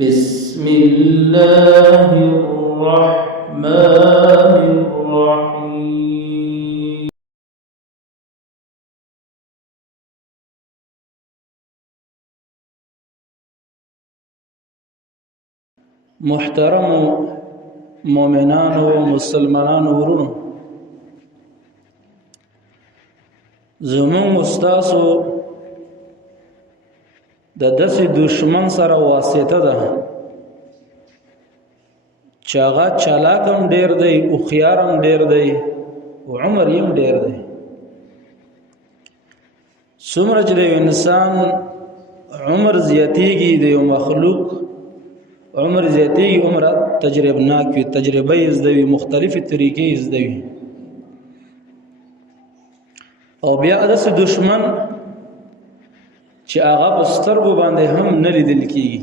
بسم الله الرحمن الرحيم. محترم مؤمنان و مسلمانان ورونو، زمون استاسو د داسې دشمن سره واسطه ده چې هغه چالاک هم ډیر دی او خيار هم ډیر دی او عمر یې هم ډیر دی. څومره چې د انسان عمر زیاتیږي د یو مخلوق عمر زیاتیږي عمر تجربناک وي، تجربه یې زده وي، مختلفې طریقې یې زده وي. او بیا داسې دشمن چې هغه په سترګو باندې هم نه لیدل کېږي،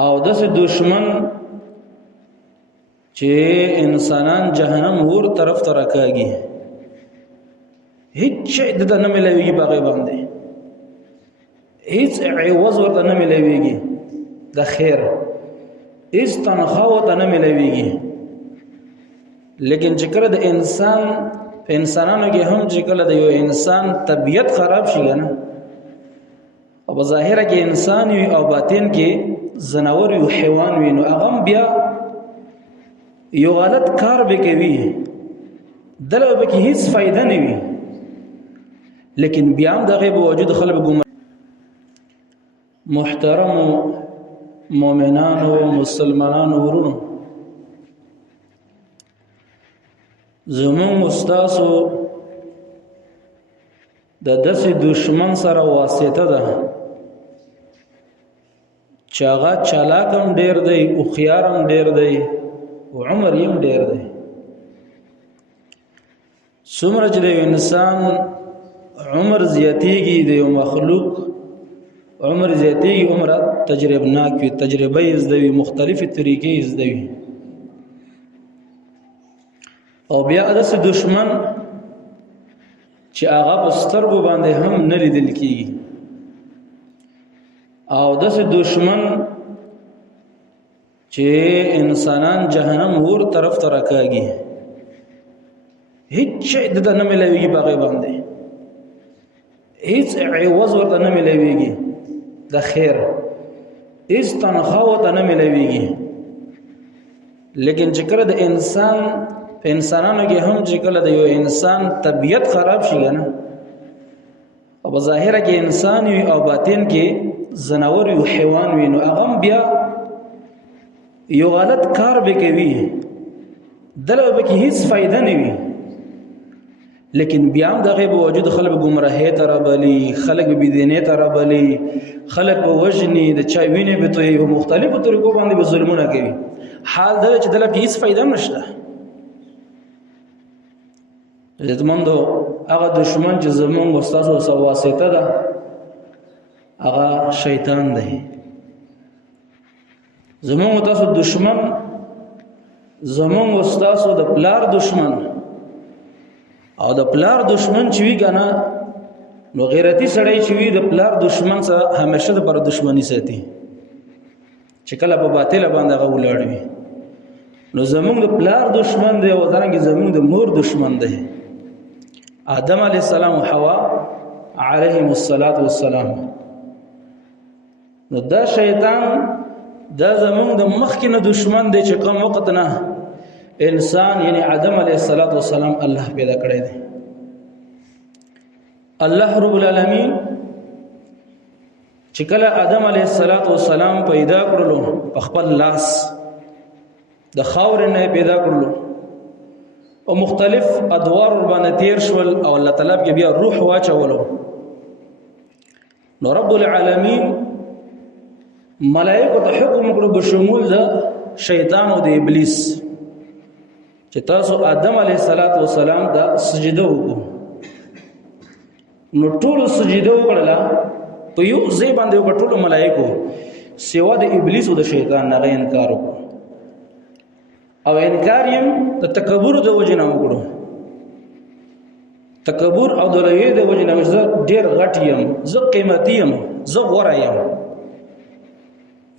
او داسې دشمن چې انسانان جهنم اور طرف ته راکاږي، هیڅ شی دته نه ملاویږي، په هغې باندې هیڅ عوض ورته نه ملاویږي د خیر، هیڅ تنخواه ورته نه ملاویږي. لیکن چې کله د انسان په انسانانو کې هم چې کله د یو انسان طبیعت خراب شي نه، او په ظاهره کې انسان وي او باطن کې زناور وي حیوان وي، نو هغه بیا یو غلط کار به کوي، دلته به کې هیڅ فائدہ نه وي، لیکن بیا هم دغه په وجود خلک ګمراه. محترم مؤمنان او مسلمانان ورونو، زمون استاسو د داسې دشمن سره واسطه ده چې هغه چالاک هم ډیر دی او خيار هم ډیر دی او عمر یې هم ډیر دی. څومره چې د انسان عمر زیاتیږي د یو مخلوق عمر زیاتیږي عمر تجربناک وي، تجربه یې زده وي، مختلفې طریقې یې زده وي. او بیا داسې دشمن چې هغه په سترګو باندې هم نه لیدل کېږي، او داسې دشمن چې انسانان جهنم اور طرف ته راکاږي، هیڅ شی دته نه ملاویږي، په هغې باندې هیڅ عوض ورته نه ملاویږي د خیر، هیڅ تنخواه ورته نه ملاویږي. لیکن چې کله د انسان په انسانانو کې هم چې کله د یو انسان طبیعت خراب شي نه، او په ظاهره کې انسان وي او باطن کې زناور وي حیوان وي، نو هغه بیا یو غلط کار به کوي، دلته به کې هیڅ فائدہ نه وي، لیکن بیا هم دغه په وجود خلک ګمراهۍ ته رابلي، خلک بېدینۍ ته رابلي، خلک به وژني، د چا وینې به تویوي، په مختلفو طریقو باندې به ظلمونه کوي. حال دا چې دلته کې هیڅ فائدہ نشته. عزتمندو، هغه دشمن چې زمونږ استاسو سره واسطه ده هغه شیطان دی. زمونږ تاسو دشمن زمونږ استاسو د پلار دشمن، او د پلار دشمن چې وي کنه، نو غیرتی سړی چې وي د پلار دشمن سره همیشه د پر دشمنی ساتي، چې کله په باطل باندې هغه ولاړ وي. نو زمونږ د پلار دشمن دی، او ځانګړي زمونږ د مور دشمن دی. آدم علیه السلام او حوا علیهم السلام. نو دا شیطان دا زمونږ د مخکینه دشمن دی چې کوم وخت نه انسان یعنی آدم علیه السلام الله پیدا کړی دی. الله رب العالمین چې کله آدم علیه السلام پیدا کړلو، په خپل لاس د خاور نه پیدا کړلو، او مختلف ادوار باندې تیر شول، او الله تعالی کې بیا روح واچولو. نو رب العالمین ملائکه ته حکم کړو بشمول د شیطان او د ابلیس چې تاسو آدم علیه السلام دا سجده وکړو. نو ټول سجده وکړه، په یو ځای باندې وکړه ټول ملائکه، سوا د ابلیس او د شیطان نه انکار وکړو، او انکار یې د تکبر د وجې نه وکړو. تکبر او د لوی د وجې نه، زه ډېر غټ یم، زه قیمتي یم، زه غوره یم.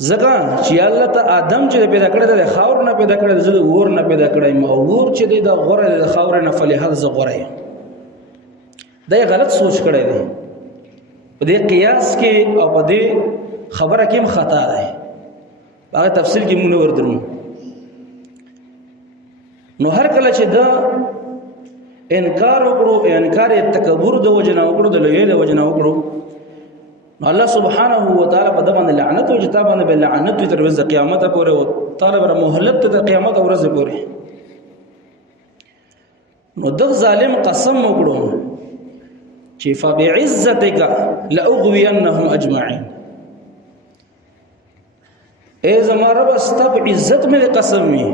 زګه چې الله ته آدم چې پیدا کړی د خاور نه پیدا کړی د اور نه پیدا کړی ما اور چې د غره د خاور نه فلحل ز غره دا غلط سوچ کړی دی په دې قیاس کې او په دې خبره کې خطا ده هغه تفصیل کې مونږ وردرو نو هر کله چې دا انکار وکړو انکار تکبر د وجنه وکړو د لوی د وجنه وکړو الله سبحانه و تعالی په دغه لعنت او جتابانه به لعنت تر ورځې قیامت پورې او طالب را مهلت تر قیامت ورځې پورې نو دغه ظالم قسم وکړو چې فبعزتک لاغوینهم اجمعين اے زما رب استب عزت مې قسم وي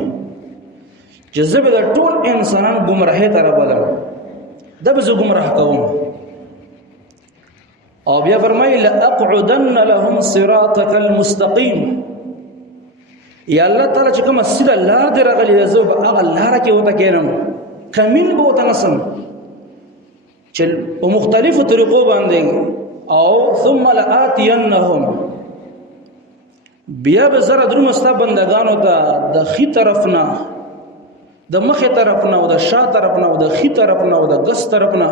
جذب د ټول انسانان گمراهی ته رابلم دبه زه گمراه کوم او بیا فرمایي لاقعدن لهم صراطك المستقيم یا الله تعالی چې کوم سیده لار دی راغلی زه به هغه لار کې وته کېنم کمین به وته نسم چې په مختلفو طریقو باندې او ثم لآتینهم بیا به زره درو مستا بندگانو ته د خي طرفنا د مخې طرفنا او د شا طرفنا او د خي طرفنا او د ګس طرفنا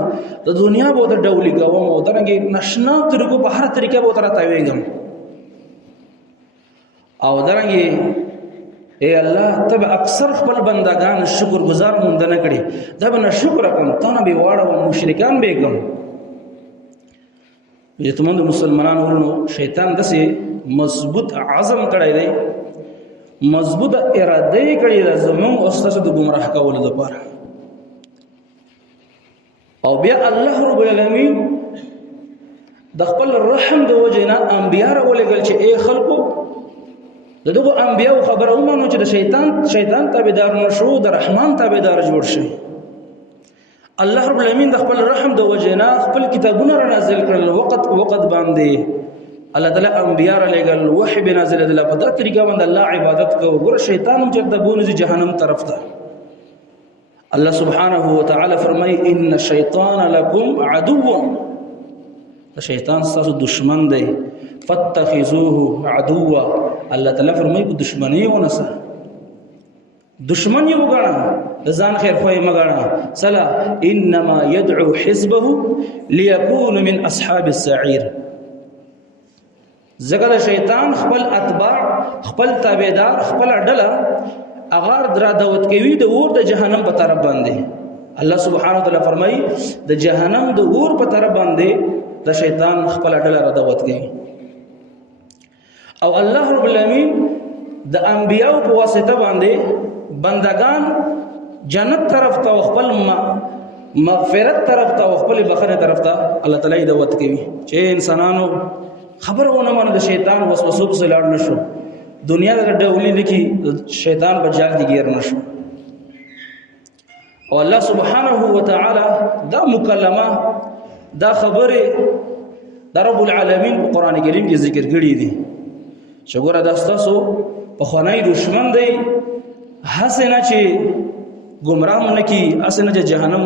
د دنیا به د ډولي کوم او درنګ نشنا طریقو په هر طریقې به تر تاويګم او درنګ اے الله تب اکثر خپل بندگان شکر گزار مونږ نه کړي دا به شکر کوم ته نه به واړه او مشرکان به کوم یتمند مسلمانانو ورنو شیطان دسه مضبوط عزم کړی دی مضبوط اراده کړی دی زمون او ستاسو د گمراه کولو لپاره او بیا الله رب العالمین د خپل رحم د وجینا انبیاء راولګل چې اے خلکو دغه انبیاء خبر او مانو چې د شیطان تابعدار نشو د رحمان تابعدار جوړ شي الله رب العالمین د خپل رحم د وجینا خپل کتابونه را نازل کړل وقت باندې الله تعالی انبیاء را لګل وحی بنازل د په دغه طریقه باندې الله عبادت کو ګور شیطان چې د بونځ جهنم طرف ته الله سبحانه و تعالی فرمای ان الشیطان لكم عدو شیطان ستاسو دشمن دی فاتخذوه عدوا الله تعالی فرمای په دشمنی ونسه دشمن یو غاڼه ځان خیر خوې مګاڼه سلا انما يدعو حزبه ليكون من اصحاب السعير زګر شیطان خپل اتباع خپل تابعدار خپل ډله اغار درا دعوت کوي د اور د جهنم په طرف باندې الله سبحانه وتعالى فرمایي د جهنم د اور په طرف باندې د شیطان خپل ډله را دعوت کوي او الله رب العالمین د انبیاء په واسطه باندې بندگان جنت طرف ته خپل مغفرت طرف ته خپل بخنه طرف ته الله تعالی دعوت کوي چې انسانانو خبرونه مونږ د شیطان وسوسو په لاړ نشو دنیا د ډولې لکی شیطان په جال دی ګیر نشو او الله سبحانه و تعالی دا مکلمه دا خبره د رب العالمین په قران کریم کې ذکر کړی دي شګوره داستاسو په خنای دشمن دی حسنه چې گمراه نه کی حسنه چې جهنم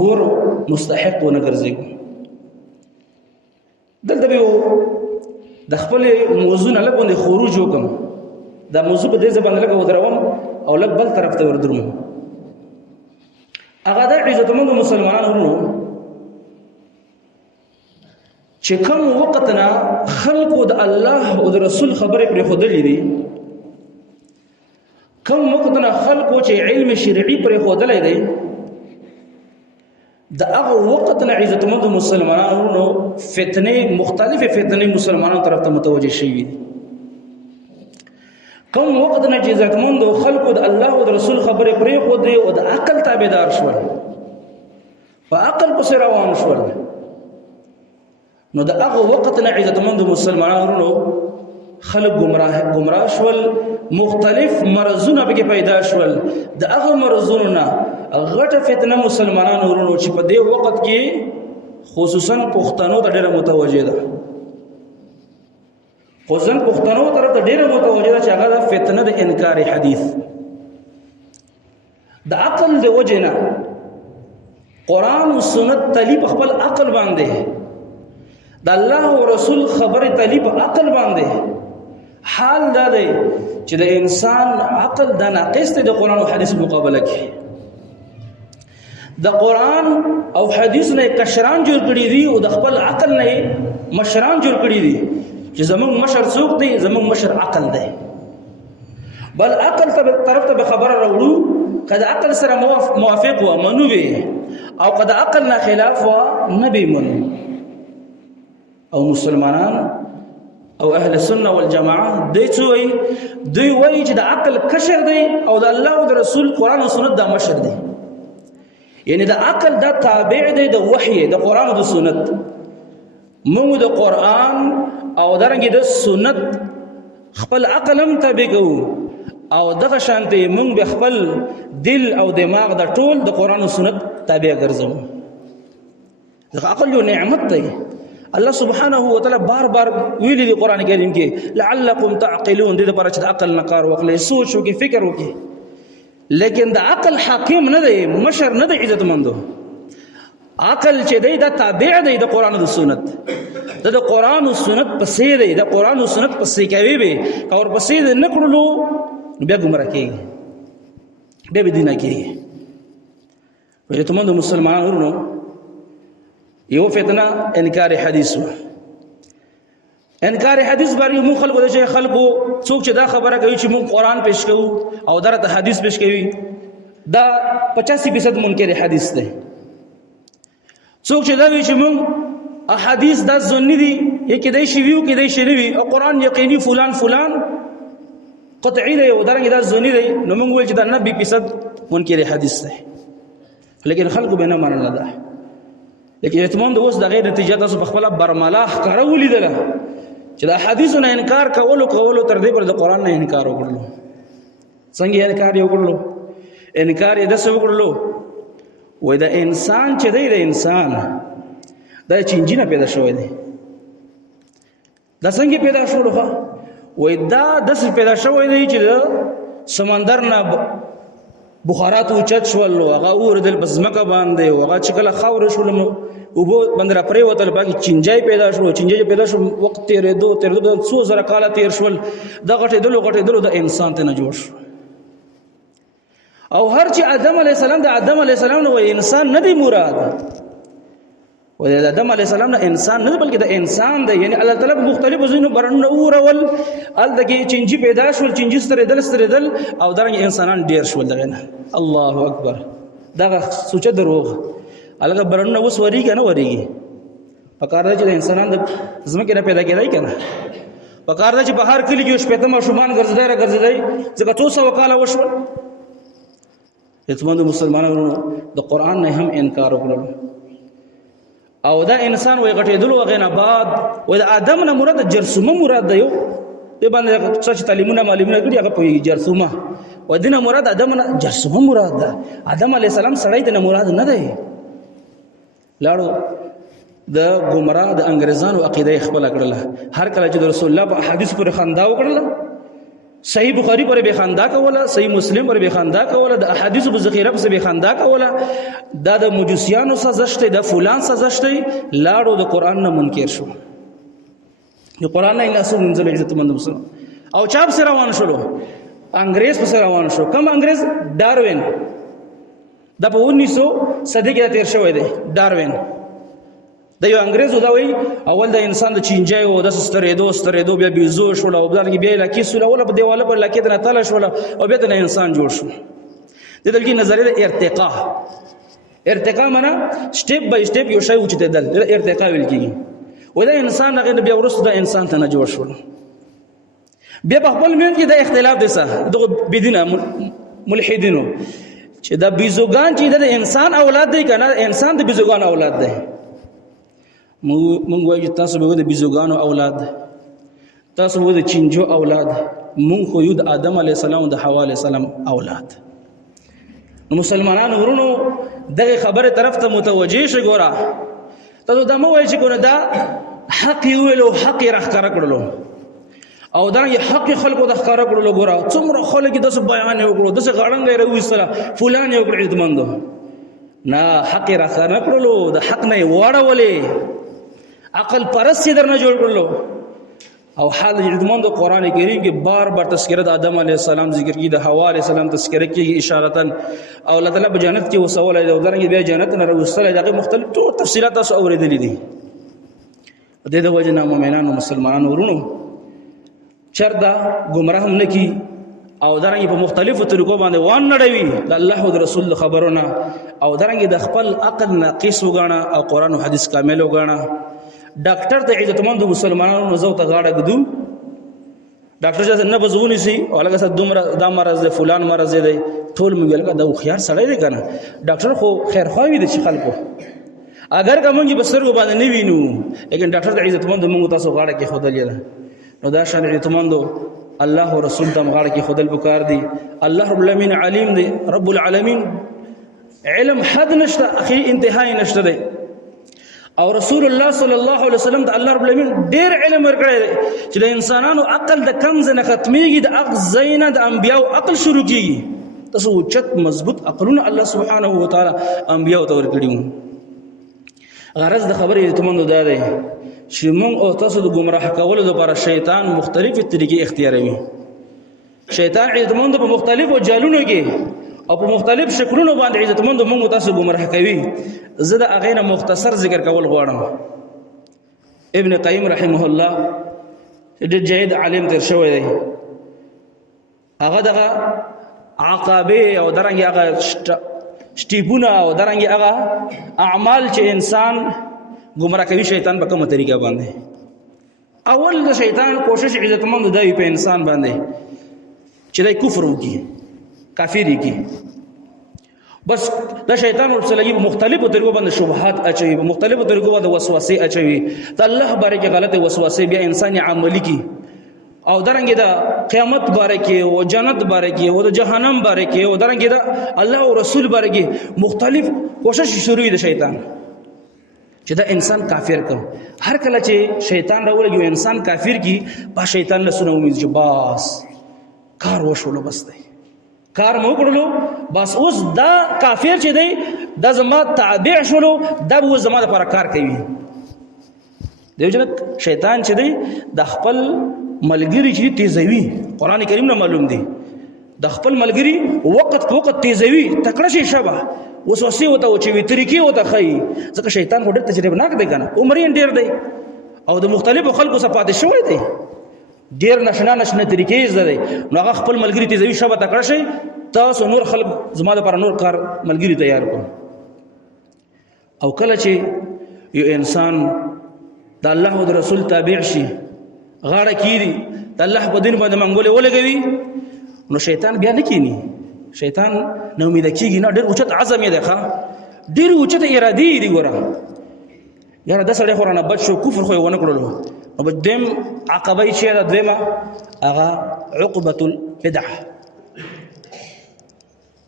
ور مستحق و نه ګرځي دلته به د خپل موضوع نه لګوندې خروج وکم دا موضوع په دې ځبان لګو دروم او لګ بل طرف ته وردرم هغه د عزتمند مسلمانانو چې کوم وختنا خلقو د الله او د رسول خبره پر خودلې دي کوم وختنا خلقو چې علم شرعي پر خودلې دي د هغه وخت نه عزتمند مسلمانانو فتنه مختلفه فتنه مسلمانانو طرف ته متوجه شي کوم وخت نه عزتمند خلقو د الله او رسول خبره پرې خو دی او د عقل تابعدار شول په عقل پس روان شول نو د هغه وخت نه عزتمند مسلمانانو خلق گمراه شول مختلف مرزونه به پیدا شول د هغه مرزونو نه غټه فتنه مسلمانانو ورونو چې په دې وخت کې خصوصا پښتنو ته ډیره متوجه ده خصوصا پښتنو طرف ته ډیره متوجه ده چې هغه فتنه د انکار حدیث د عقل د وجنه قران او سنت طالب خپل عقل باندې د الله او رسول خبره طالب عقل باندې حال دا دی چې د انسان عقل د ناقص دی د قرآن او حدیث مقابله کې. د قرآن او حدیث نه کشران جوړ کړي دي او د خپل عقل نه مشران جوړ کړي دي چې زمونږ مشر څوک دی؟ زمونږ مشر عقل دی. بل عقل طرف ته خبره راوړو، کله عقل سره موافق و منو به، او کله عقل نه خلاف و نه به منو. او مسلمانان او اهل سنت والجماعه دوی وایي چې د عقل کشر دی او د الله او د رسول قرآن او سنت د مشر دی. یعنی د عقل دا تابع دی د وحی د قرآن او د سنت. موږ د قرآن او درنګ د سنت خپل عقل هم تابع کوو، او دغه شانته موږ به خپل دل او دماغ د ټول د قرآن او سنت تابع ګرځو. دغه عقل یو نعمت دی. الله سبحانه وتعالى بار بار ویلي دی قرآن کریم کې لعلکم تعقلون، دې لپاره چې د عقل نه کار واخلئ، سوچ وکړئ، فکر وکړئ. لیکن د عقل حاکم نه دی، مشر نه دی، عزت مندو. عقل چې دی دا تابع دی د قرآن او سنت، د قرآن او سنت پسې دی، د قرآن او سنت پسې کوي به او پسې نه کړلو بیا ګمراه کیږي، بیا به دینه کیږي. وایي ته مونږ مسلمانانو یو فتنه انکار حدیث و. انکار حدیث باندې مو خلکو د خلکو څوک چې دا خبره کوي چې مونږ قرآن پیش کوو او درته حدیث پیش کوي، دا 85% منکر حدیث دی. څوک چې دا وایي چې مونږ احادیث دا ظنی دي، یا کېدای شي ویو کېدای شي نه وي، او قرآن یقیني فلان قطعی دی او درنګ دا ظنی دی، نو مونږ وایو چې دا 90% منکر حدیث دی. لیکن خلکو به نه منل ده. لیکن احتمال د اوس د غیر نتیجه تاسو په خپل برملا ښکاره ولیدله چې د حدیثونو انکار کولو تر دې پر د قرآن نه انکار وکړلو. څنګه انکار یې وکړلو؟ انکار یې داسې وکړلو، وایي د انسان چې دی، د انسان دا چینجي نه پیدا شوی دی. دا څنګه پیدا شولو؟ وایي دا داسې پیدا شوی دی چې د سمندر نه بخارات اوچت شول، هغه اوردل په ځمکه باندې، هغه چې کله خاوره شول اوبه باندې را پرېوتل، باقي چینجی پیدا شو. چینجی پیدا شو، وخت تېرېدو 2,000 کاله تېر شول، د غټېدلو د انسان ته نه جوړ شو. او هر چې آدم علیه السلام، د آدم علیه السلام نه وایي انسان نه دی مراد، وایي د آدم علیه السلام نه انسان نه دی بلکې د انسان دی. یعنی الله تعالی په مختلفو ځایونو برنه اورول، هلته کې چینجي پیدا شول، چینجي سترېدل او درنګ انسانان ډېر شول. دغه نه الله اکبر، دغه سوچه دروغ. هلته برنه اوس ورېږي نه ورېږي، پکار ده چې د انسانان د ځمکې نه پیدا کېدی که نه، پکار ده چې په هر کلي کې شپېته ماشومان ګرځېدی، ځکه 200 کاله وشول. یتمند مسلمانانو د قرآن نه هم انکار وکړل، او دا انسان وای غټېدلو هغې نه بعد وای د آدم نه مراد جرثومه مراد ده. یو دې باندې څه تعلیمونه معلومونه کړي هغه پوهېږي. جرثومه وای دې نه مراد آدم نه، جرثومه مراد ده. آدم علیه السلام سړی ته نه مراد نه دی. لاړو د ګمراه د انګریزانو عقیده یې خپله کړله. هر کله چې د رسول الله په احادیثو پورې خندا وکړله، صحیح بخاری پر به خندا کوله، صحیح مسلم پر به خندا کوله، د احادیث په ذخیره په به خندا کوله، دا د مجوسیانو سازش دی، د فلان سازش دی. لاړو د قرآن نه منکر شو، د قرآن نه ناسو منځل عزت مند مسلمان. او چا په روان شلو؟ انګريز په روان شو. کوم انګريز؟ ډاروین. دا په 1900 صدې کې تیر شوی دی. ډاروین د یو انګريز دا وی اول د انسان د چینجی او د سترېدو بیا بیزو شول، او بیا لکې سول، اول په دیواله پر لکې نه تل شول، او بیا د انسان جوړ شو. د دلګي نظریه د ارتقا معنا سټیپ بای سټیپ یو شی اوچته دل ارتقا ویل کیږي. و دا انسان هغه بیا ورسره د انسان ته نه جوړ شول. بیا په خپل منځ کې د اختلاف دي سره دغه بيدینه ملحدینو چې دا بیزوګان چې د انسان اولاد دی کنه، انسان د بیزوګان اولاد دی. مونږ وایو تاسو به د بیزوګانو اولاد، تاسو به د چینجو اولاد، مونږ خو یو د آدم علیه السلام او د حوا علیه السلام اولاد. نو مسلمانانو ورونو دغه خبره طرف ته متوجه شي. ګوره تاسو دا مو وایي چې ګوره دا حق ویلو، حق راخکاره کړلو، او دا یې حق خلکو د ښکاره کړلو. ګوره څومره خلک داسې بیان یې وکړو، داسې غړنګ یې راویستله، فلان یې وکړ عزتمندو. نه، حق یې راښکاره نه کړلو، د حق نه یې واړولې، عقل پرست یې درنه جوړ کړلو، او حال عزتمند قرآن کریم کې بار بار تذکرہ د آدم علیه السلام ذکر کی، د حوا علیه السلام تذکرہ کی اشارتن، او الله تعالی په جنت کې وسول دی او درنګ بیا جنت نه راوستل دغه مختلف ټول تفصيلات تاسو اوریدلې دي. د دې وجه نه مؤمنانو مسلمانانو ورونو چردا گمراه هم نکی او درنګ په مختلفو طریقو باندې وان نړوي د الله او رسول خبرونه، او درنګ د خپل عقل ناقص وګاڼه او قرآن او حدیث کامل وګاڼه. ډاکټر ته عزتمند مسلمانانو نزو ته غاړه ګدو، ډاکټر چې نه بزونی سي او لکه صد دومره دا مرز دی فلان مرز دی ټول موږ لکه دا خيار سړی دی کنه. ډاکټر خو خیر خواوي دي چې خلکو اگر کومږي بسرګو باندې نه وینو، لیکن ډاکټر ته عزتمند موږ تاسو غاړه کې خودلې ده. نو دا شان عزتمند الله او رسول تم غاړه کې خودل پکار دي. الله رب العالمین علیم دی، رب العالمین علم حد نشته، اخی انتهای نشته دی. او رسول الله صلی الله علیه وسلم ته الله رب العالمین ډیر علم ورکړی دی چې د انسانانو عقل د کم نه ختميږي، د عقل زینه د انبیاو عقل شروع کیږي. تاسو چت مضبوط عقلونه الله سبحانه و تعالی انبیاو ته ورکړي. غرض د خبرې تمنو دا دی چې موږ او تاسو د گمراه کولو لپاره شیطان مختلفې طریقې اختیاروي. شیطان عزتمند په مختلفو جالونو کې او په مختلف شکلونو باندې عزتمند موږ تاسو گمراه کوي. زه د هغې نه مختصر ذکر کول غواړم. ابن قیم رحمه الله ډېر جید عالم تیر شوی دی. هغه دغه عقابې او درنګې هغه شټیپونه او درنګې هغه اعمال چې انسان گمراه کوي شیطان په کومه طریقه باندې. اول د شیطان کوشش عزتمند دی په انسان باندې چې دای کفر وکړي، کافر وکړي. بس دا شیطان ورسره مختلفو طریقو باندې شبهات اچوي، په مختلفو طریقو باندې وسوسې اچوي. ته الله باره کې غلطه وسوسې بیا انسان عملی کی، او درنګ دا قیامت باره کې او جنت باره کې او د جهنم باره کې او درنګ دا الله او رسول باره کې مختلف کوشش شروع دی شیطان چې دا انسان کافر کړي. هر کله چې شیطان راولږي انسان کافر کی، با شیطان له سونه امید چې بس کار وشولو، بس دی کار مو کړلو، بس اوس دا کافر چې دی دا زما تابع شولو، دا به زما لپاره کار کوي. دیو جن شیطان چې دی د خپل ملګری چې تیزوي، قران کریم نه معلوم دی د خپل ملګری وخت په وخت تیزوي، تکړه شي شبه وسوسه وته او چې وی طریقې وته خي. ځکه شیطان هډه تجربه ناک دی کنه، عمر یې ډیر دی او د مختلفو خلکو صفات شوی دی، ډیر نشنه طریقې زده. نو هغه خپل ملګری تیزوي شبه تکړه شي، تاسو نور خلک زما لپاره نور کار ملګری تیار کړو. او کله چې یو انسان د الله او د رسول تابع شي، غاړه کیږي د الله په دین باندې منګولې ولګوي، نو شیطان بیا نه کینی. شیطان نو امید کیږي نه، ډېر اوچت عزم یې ده، ډېر اوچت ارادي دی. ګوره یاره د سړی خورانه بد شو، کفر خو یې ونه کړلو. نو دیم عقبه یې چې ده دویمه هغه عقبة البدعه،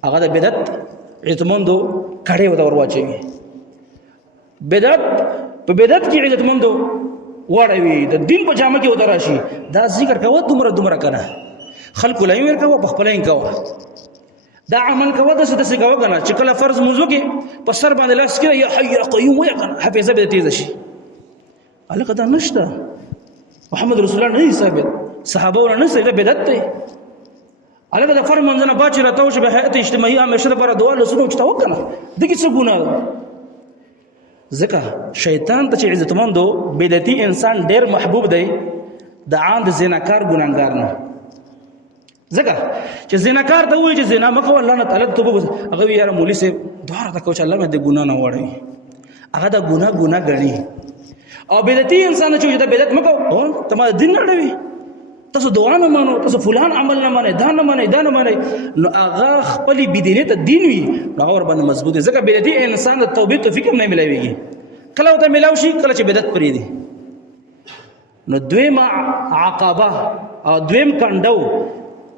هغه د بدعت عزتمندو کړي وته ورواچوي. بدعت په بدعت کې عزتمندو وړوي، د دین په جامه کې وته راشي. دا ذکر کوه دومره کنه، خلکو لای ور کوه، په خپل یې کوه، دا عمل کوه، د څه کوه کنه. چې کله فرض موضوع کې په سر باندې لاس کې یا حي یا قیوم وای کنه، حفظه به تیز شي. الکه دا نشته، محمد رسول الله نه ثابت، صحابه ور نه ثابت، بدعت دی. الکه دا فرض منځنه باچ راته چې به حیات اجتماعي همیشه لپاره دعا لسونو چې تو کنه، دغه څه ګناه ده. ځکه شیطان ته چې عزتمندو بدعتي انسان ډیر محبوب دی، د عام د زناکار ګناګار نه. ځکه چې زناکار ته وایي چې زنا مکو، الله نه تعالی توبه هغه یې یاره مولوی صاحب دوه راته کوچ الله مې د ګنا نه وړي، هغه دا ګنا غني. او بدعتي انسان چې دا بدعت مکو، او ته ما دین نه اړوي، تاسو دعا نه مانو، تاسو فلان عمل نه مانئ، دا نه مانئ، نو هغه خپل بدینه ته دین وي، هغه ور باندې مضبوط. ځکه بدعتي انسان د توبې توفیق نه ملایويږي، کله ته ملاوي شي کله چې بدعت پرې دي. نو دویم عقبه او دویم کندو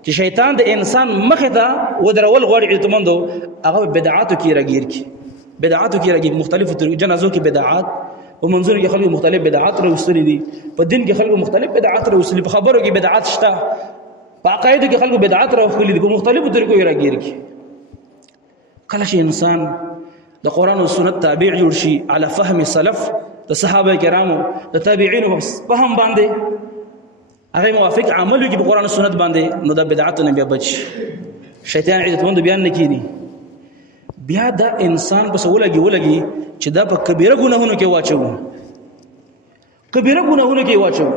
چې شیطان د انسان مخه ته ودرول غوړي عزتمندو، هغه بدعاتو کې راګیر، مختلفو جنازو کې بدعات، په منظور کې خلکو مختلف بدعات راوستلي دي، په دین کې خلکو مختلف بدعات راوستلي، په خبرو کې بدعات شته، په عقایدو کې خلکو بدعات راوستلي دي، په مختلفو طریقو یې راګیر کی. کله چې انسان د قران او سنت تابع جوړ شي علی فهم سلف د صحابه کرامو د تابعین په فهم باندې، هغه موافق عمل وکړي په قران او سنت باندې نو د بدعت نه بیا بچ شیطان عزتمند بیان نکینی بیا دا انسان بس ولګي چې دا په کبیره ګناهونو کې واچو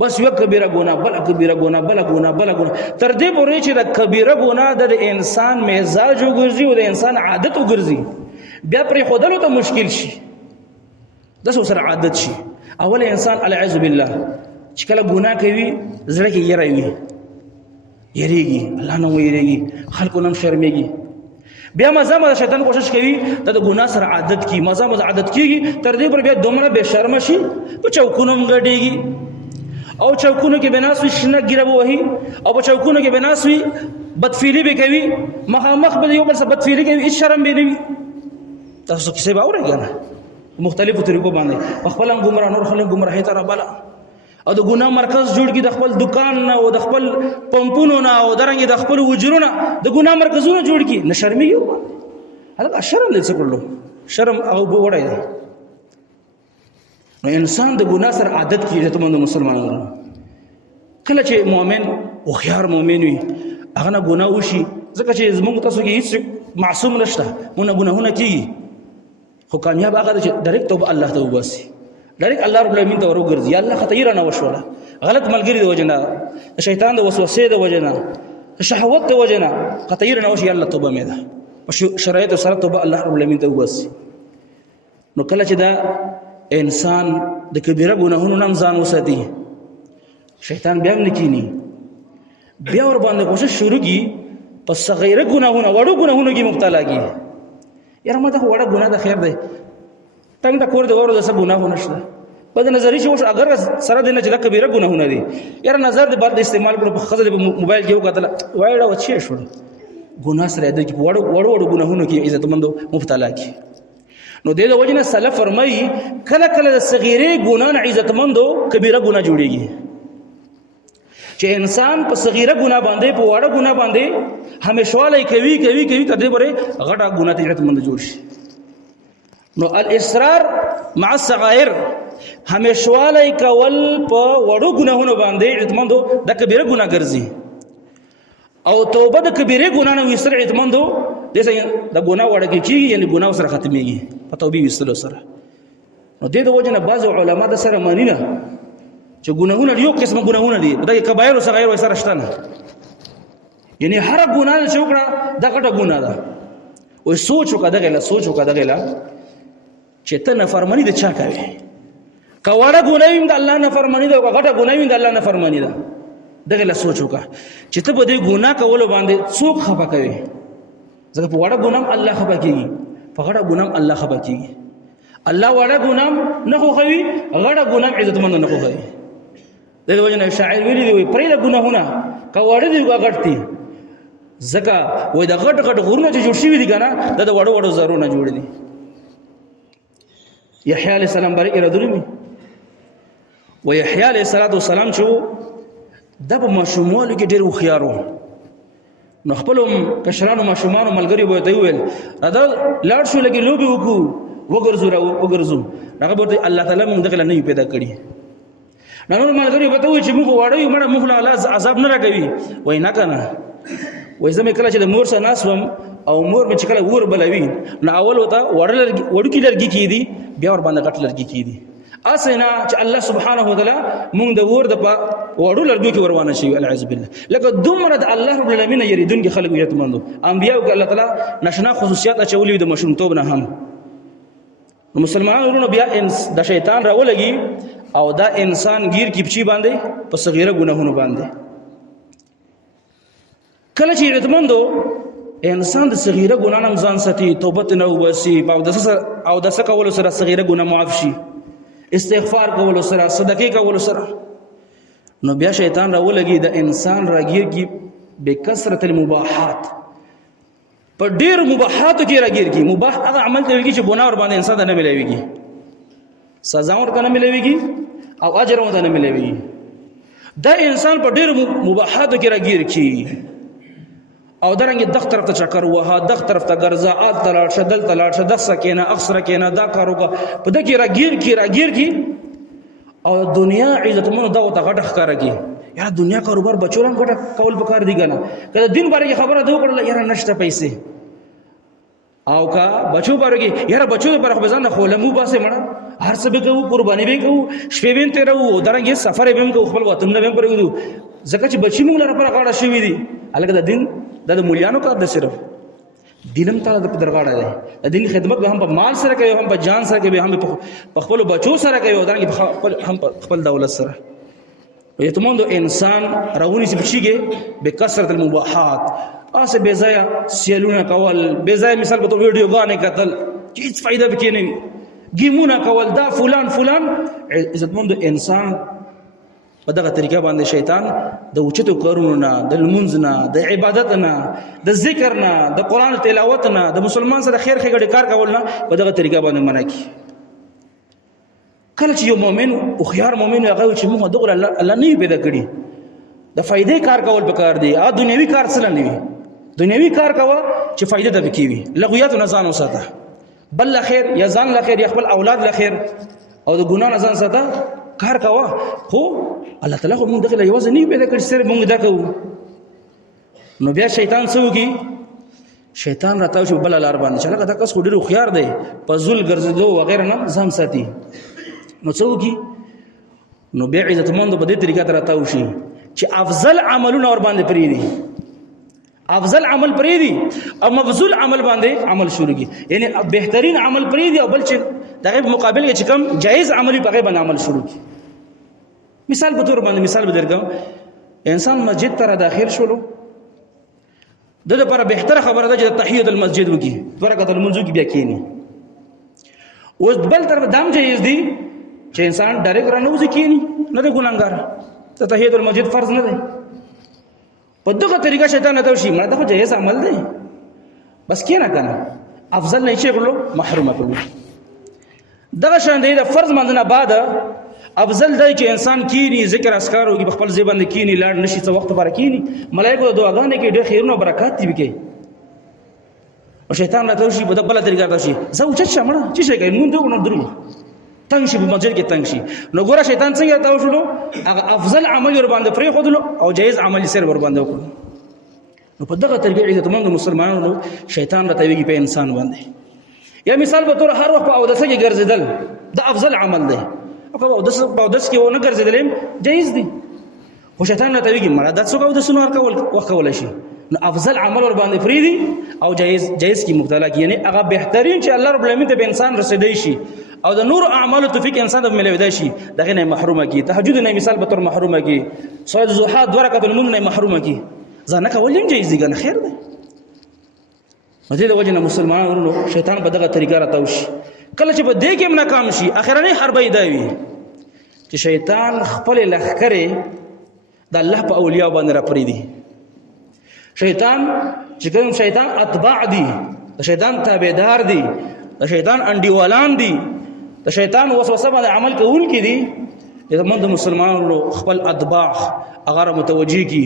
بس یو کبیره ګناه بل کبیره ګناه تر دې پورې چې دا کبیره ګناه د انسان مزاج وګرځي او د انسان عادت وګرځي بیا پر خودلو ته مشکل شي د سره عادت شي اول انسان العذ بالله چې کله ګناه کوي زړه کې یریږي الله نه ویریږي خلکو نم شرمېږي بیا مزه شیطان کوشش کوي د ګناه سره عادت کی مزه عادت کیږي تر دې پر بیا دومره به شرم شي په چوکونو غډيږي او چوکونو کې بناسوي شنه ګیره وهي او په چوکونو کې بناسوي بدفعلی به کوي مخامخ به یو بل سره بدفعلی کوي هیڅ شرم به نه وي تاسو کیسه به اورئ کنه مختلفو طریقو باندې خپل ګمراه نور خلک ګمراهی ته رابلا او د ګناه مرکز جوړ کی د خپل دکان نه او د خپل پمپونو نه او درنګ د خپل وجرونه د ګناه مرکزونه جوړ کی نه شرمي یو هغه شرم لڅ کړلو شرم او به وړای نو انسان د ګناه سره عادت کیږي ته موږ مسلمانانو کله چې مؤمن او خيار مؤمن وي هغه نه ګناه وشي ځکه چې زموږ تاسو کې هیڅ معصوم نشته مونږ ګناهونه کیږي خو کامیاب هغه چې ډایرکټ توبه الله ته وباسي ډایرکټ الله رب العالمین ته ورګرځي الله خطیر نه وشوله غلط ملګری دی وجنه شیطان د وسوسې دی وجنه شهوت دی وجنه خطیر نه وشي الله توبه مې ده او شرایط سره توبه الله رب العالمین ته وباسي نو کله چې دا انسان د کبیره ګناهونو نام ځان وساتي شیطان بیا نه کینی بیا ور باندې کوشش شروع کی پس صغیره ګناهونه وړو ګناهونو کې مبتلا کی یاره ماته وړه ګناه د خیر دی ټنګ د کور د ورو د څه ګناه نشته په د نظر شي اگر سره د نه چې کبیره ګناهونه دي یاره نظر د بل استعمال کړو په خزل موبایل کې وکړه وایړه وچی شو ګناه سره د وړو ګناهونو کې عزتمند مبتلا کی نو د وجنه سلف فرمایي کله کله د صغیره ګناه نه عزتمند کبیره ګناه جوړیږي چې انسان په صغیره ګناه باندې په وړه ګناه باندې همیشواله کوي تر دې پورې غټه ګناه ته عزتمند جوړ شي نو الاصرار مع الصغائر همیشواله کول په وړو ګناهونو باندې عزتمند د کبیره ګناه ګرځي او توبه د کبیره ګناه نه وسر عزتمند دسه د ګناه وړه کیږي یعنی ګناه سره ختميږي په توبې وستلو سره نو د دې وجنه بعض علما د سره مانینه چې ګناهونه یو قسم ګناهونه دي د کبایر او صغائر سره شته نه یعنی هر ګناه چې وکړه دا غټه ګناه ده او سوچ وکړه دغه چې ته نافرمانی د چا کوي کواړه ګناویم د الله نافرمانی ده او غټه ګناویم د الله نافرمانی ده دغه لا سوچ وکړه چې ته به دې ګناه کول باندې څوک خفه کوي ځکه په وړه ګنام الله خفه کیږي په غټه ګنام الله خفه کیږي الله وړه ګنام نه خوښوي غټه ګنام عزتمند نه خوښوي دغه وجه شاعر ویلي دی پرې د ګناهونه کواړه دی غټ دي ځکه وای د غټ غرونه چې جوړ شوی دي کنه د وړو زرونه جوړ دي یحیی علیہ السلام بری ارادرمی و یحیی علیہ السلام چې د په ماشومانو کې ډېر خيارو نو خپل کشرانو ماشومانو ملګری وای دی ویل دا لاړ شو لګي لوبي وګرځو هغه ورته الله تعالی موږ دغه نه پیدا کړی نو ملګری وته وای چې موږ واړی موږ له الله عذاب نه راکوي وای نه کنه وای زمې کله چې د مور سره ناسوم او مور مې چې کله ور بلوي نو اول وته وړکی لرګي کی دي بیا ور باندې غټ لرګي کی دي اسنه چې الله سبحانه و تعالی موږ د ور د وړو لرګي کې وروانه شي العذ بالله لکه دومره د الله رب العالمین یریدون کې خلک یتمندو انبیاء او الله تعالی نشنا خصوصیات اچولې د مشرومتوب نه هم مسلمانانو بیا د شیطان راولګي او دا انسان گیر کی پچی باندې په صغیره ګناهونو باندې کله چې یتمندو انسان د صغیره ګناه نه ځان ساتي توبه نه وباسي او د کول سره صغیره ګناه معاف شي استغفار کول سره صدقې کول سره نو بیا شیطان راولګي د انسان راګیر کی بکثرت المباحات په ډیر مباحاتو کې راګیر کی مباح هغه عمل ته ویږي چې ګناه ور باندې انسان نه ملويږي سزا ورته نه ملويږي او اجر ورته نه ملويږي دا انسان په ډیر مباحاتو کې راګیر کی او درنګ دغ طرف ته چکر وها دغ طرف ته ګرځا ات تلاړ شدل تلاړ شد سکینه اخسر کینه دا کاروګه په دغه راګیر کی او دنیا عزتمنو دا وته غټ ښکارا کی یاره دنیا کاروبار بچولم غټ کول پکار دی کنه کله دین باندې خبره دوه کړل یاره نشته پیسې او کا بچو بارګي یاره بچو پر خو ځان خو لمو باسه مړه هر څه به کوو قرباني به کوو شپې به تیر وو درنګ سفر به کوو خپل وطن نه به پرېږدو ځکه چې بچی موږ لپاره غاړه شوی دي الګ د دین د مولیانو کار د صرف دینم تعالی د درغاړه دی د دین خدمت به هم په مال سره کوي هم په جان سره کوي هم په خپل بچو سره کوي درنګ هم خپل دولت سره یتموند انسان راونی چې بچیږي به کثرت المباحات اسه بے ضایع سیلونه کول بے ضایع مثال په تو ویډیو غانې کتل هیڅ فائدہ به کینې گیمونه کول دا فلان عزتمند انسان په دغه طریقه باندې شیطان د اوچتو کارونو نه د لمونځ نه د عبادت نه د ذکر نه د قران تلاوت نه د مسلمان سره خیر خګړي کار کول نه په دغه طریقه باندې منع کی کله چې یو مؤمن او خيار مؤمن هغه چې موږ دغه الله نه پیدا کړی د فائدې کار کول پکار دی ا دنیوي کار څه نه وي دنیوي کار کوا چې فائدہ ته بکیوي لغویات نه ځان وساته بل لخير یا ځان لخير یا خپل اولاد لخير او د ګنا نه ځان ساته کار کوا خو الله تعالی خو موږ دغه یوازې نه پیدا کړی سره موږ دا کوو نو بیا شیطان څوکي شیطان راته شو بل لار باندې چې لکه دا کس خو ډیر خيار دی په ذل ګرځېدو وغیرہ نه ځان ساتي نو څوکي نو بیا عزتمند په دې طریقه راته وشي چې افضل عملونه ور باندې پری دي افضل عمل پری دي او مفضول عمل باندې عمل شروع کی یعنی بهترین عمل پری دي او بل چې دغه مقابل کې کم جایز عملی په باندې عمل شروع کی مثال په تور باندې مثال بدرګم انسان مسجد ته داخل شولو د لپاره بهتره خبره ده چې تحیت المسجد وکي ورکه المنځو کې بیا کینی اوس بل تر دام جایز دي چې انسان ډایرکټ رانوځي کینی نه د ګناګار ته تحیت المسجد فرض نه دی په دغه طریقه شیطان ته شي مړه ته جایز عمل دی بس کینا کنه افضل نه شي کړلو محروم کړلو دغه شان دی د فرض منځنه بعد افضل دی چې انسان کینی ذکر اسکار وي خپل ځبند کینی لاړ نشي څه وخت پر کینی ملائکه دعاګانې کې ډېر خیرونه برکات دي وکي او شیطان ته شي په دغه طریقه ته شي زه اوچت شمړه چې شي کوي مونږ دغه درو تنگ شي په مسجد کې تنگ شي نو ګوره شیطان څنګه ته وشلو هغه افضل عمل ور باندې پرې خودلو او جایز عمل سره ور باندې وکړو نو په دغه طریقې عزتمند مسلمانانو شیطان راته ویږي په انسان باندې یا مثال به تور هر وخت او دسه کې ګرځیدل دا افضل عمل دی او دس کې ونه ګرځیدل جایز دی خو شیطان راته ویږي مړه د څو د سنور کول وخت کول شي نو افضل عمل ور باندې فریدي او جایز کی مبتلا کی یعنی هغه بهترین چې الله رب العالمین ته انسان رسیدای شي او د نور اعمال توفیق انسان ته ملوي شي دغه نه محرومه کی تهجد نه مثال به تر محرومه کی صلاه الضحى دوه رکعات المن نه محرومه کی ځنه کولم جایز دي کنه خیر ده مزید وجنه مسلمانانو شیطان په دغه طریقه راتاوشي کله چې په دې کې ناکام شي اخرنی حرب ایداوي چې شیطان خپل لخرې د الله په اولیاء باندې را پریدي شیطان چې کوم شیطان اتباع دي د شیطان تابعدار دي د شیطان انډیوالان دي د شیطان وسوسه باندې عمل کوونکي دي د مسلمانانو خپل اتباع هغه متوجي کی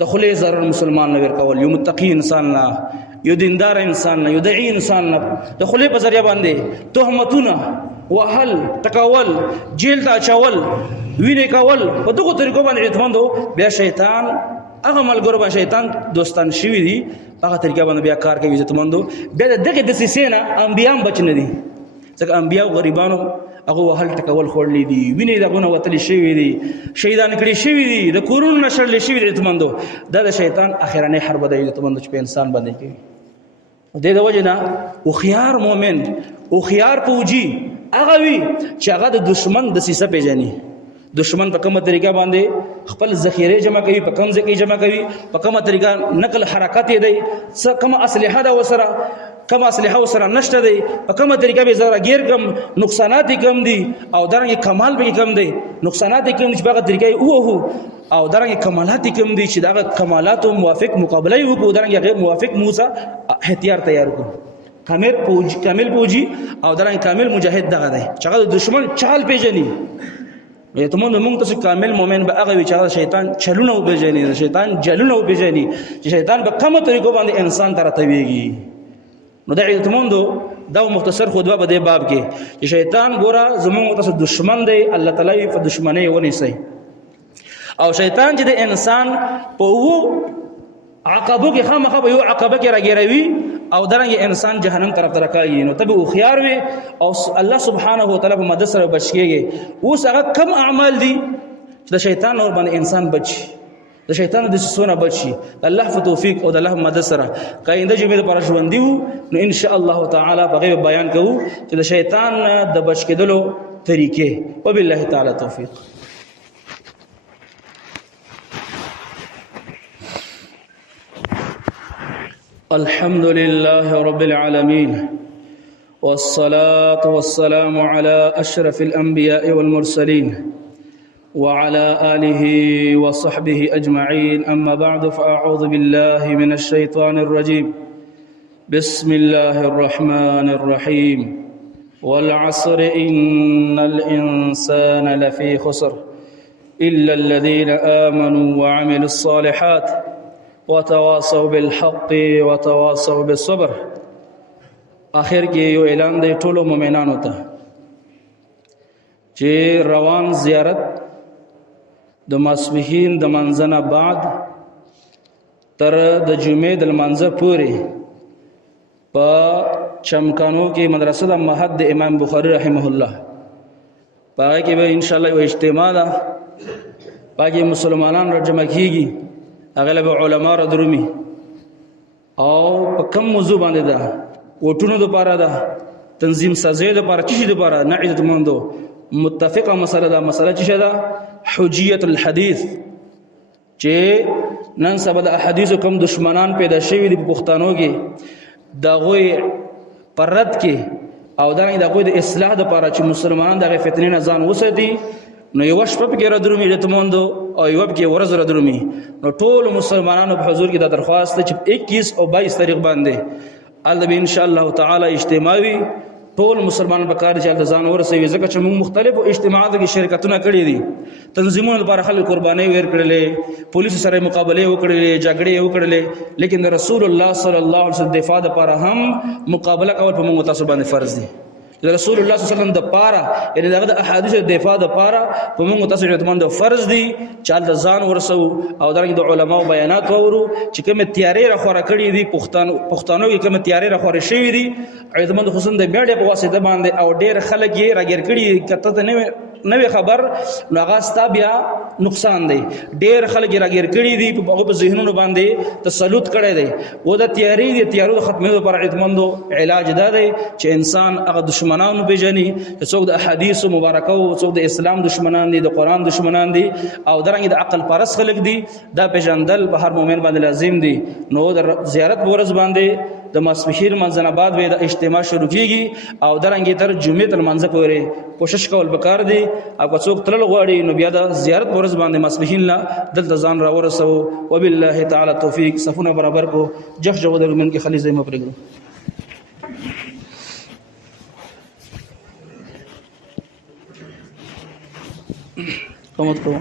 د خلې zarar مسلمان نه ورکول یو متقی انسان نه یو دیندار انسان نه یو دعی انسان نه د خلې په ذریعہ باندې تهمتونه وهل تکول جیل ته چول وینې کول په دغه طریقو باندې اعتمادو بیا شیطان هغه ملګرو باندې شیطان دوستان شوی دي هغه طریقه باندې بیا کار کوي اعتمادو بیا دغه د سیسینا انبيام بچ نه دي ځکه انبیا او غریبانو هغه وهل تکول خورلې دي وینې دغه وتلی شوی دي شهیدان کړي شوی دي د کورونو نشړل شوی دي اعتمادو د شیطان اخرنه حرب د اعتمادو چې په انسان باندې کوي د وجنه او خيار مؤمن او خيار پوجي هغه وی چې هغه د دشمن د سیسه پیژني دشمن په کومه طریقه باندې خپل ذخیره جمع کوي په کوم ځای جمع کوي په کومه طریقه نقل حرکت دی کومه اسلحه دا وسره کومه اسلحه وسره نشته دی په کومه طریقه به زړه غیر کم نقصانات کم دي او درنګ کمال به کم دي نقصانات کم چې په هغه طریقه او درنګ کمالات کم دي چې دا کمالات موافق مقابله وکړو درنګ غیر موافق موسی احتیاط تیار کړو کامل پوجي او درنګ کامل مجاهد دغه دی چې هغه دشمن چال پیژني یتمون موږ ته کامل مؤمن به هغه چې شیطان چلونه وبېژني شیطان جلونه وبېژني چې شیطان په کومه طریقو باندې انسان ته راتويږي نو د یتمون دا مختصر خطبه په دې باب کې چې شیطان ګوره زموږ تاسو دشمن دی الله تعالی په دشمنی ونیسي او شیطان چې د انسان په وو عقبو کې خامخا به یو عقبه کې راګیروي او درنګ انسان جهنم طرف ته راکاږي نو تبه خيار وي او الله سبحانه و تعالی په مدد سره بچيږي اوس هغه کم اعمال دي چې د شیطان اور باندې انسان بچي د شیطان د سونه بچي الله په توفیق او د الله مدد سره کاینده جمعې پر ژوند دیو نو ان شاء الله تعالی په غیب بیان کوو چې د شیطان د بچ کېدلو طریقې وبالله تعالی توفیق الحمد لله رب العالمين والصلاة والسلام على أشرف الأنبياء والمرسلين وعلى آله وصحبه أجمعين أما بعد فأعوذ بالله من الشيطان الرجيم بسم الله الرحمن الرحيم والعصر إن الإنسان لفي خسر إلا الذين آمنوا وعملوا الصالحات وتواصوا بالحق وتواصوا بالصبر آخر کې یو اعلان دی ټولو مؤمنانو ته چې روان زیارت د ماسپښین د منځنه بعد تر د جمعې د منځه پورې په چمکانو کې مدرسه د محد د امام بخاری رحمه الله پای کې به ان شاء الله یو اجتماع ده پای مسلمانان را جمع کیږي اغلب علما را درومي او په کم موضوع باندې ده وټونو د پاره ده تنظیم سازي د پاره چی د پاره نه عزت مندو متفقه مسله ده مسله چی ده حجیت الحديث چې نن سبا د احادیث کم دشمنان پیدا شوی دي په پښتنو کې دغه پرد کې او دغه د اصلاح د پاره چې مسلمانان دغه فتنې نه ځان وساتي نو یو شپه کې را درومي د تموندو او یو کې ورځ را درومي نو ټول مسلمانانو په حضور کې د درخواست چې 21 او 22 تاریخ باندې الله ان شاء الله تعالی اجتماعي ټول مسلمان په کار چې ځان ورسوي ځکه چې موږ مختلفو اجتماعاتو کې شرکتونه کړې دي تنظیمونو لپاره خلک قرباني ور کړلې پولیس سره مقابله وکړلې جګړې وکړلې لیکن رسول الله صلی الله علیه وسلم دفاع لپاره هم مقابله کول په موږ تاسو باندې فرض دي رسول الله صلی الله علیه وسلم د پاره یعنی دغه احادیث د دفاع د پاره په موږ تاسو ته فرض دي چې د ځان ورسو او درنګ د علماو بیانات وورو چې کوم تیارې را خور کړې دي پښتنو کې کوم تیارې را خور شوې دي عیدمن حسین د میډیا په واسطه باندې او ډېر خلک یې راګر کړي کته ته نوې خبر ناغه ستا بیا نقصان دی ډېر خلک راګر کړي دي په ذهنونو باندې تسلط کړي دي و د تیارو د ختمېدو لپاره عیدمندو علاج دا دی چې انسان هغه دشمنانو پیژني څوک د احادیث مبارکه او څوک د اسلام دشمنان دي د قران دشمنان دي او درنګ د عقل پرس خلک دي دا پیژندل په هر مؤمن باندې لازم دي نو د زیارت ورځ باندې د ماسپښین منځنه بعد به د اجتماع شروع کیږي او درنګ تر جمعې تر منځ پورې کوشش کول وکړ دي او څوک تل غواړي نو بیا د زیارت ورځ باندې ماسپښین لا دلته ځان را ورسو وبالله تعالی توفیق صفونه برابر کو جخ جو د من کې خلیزه مپرګو کومت کو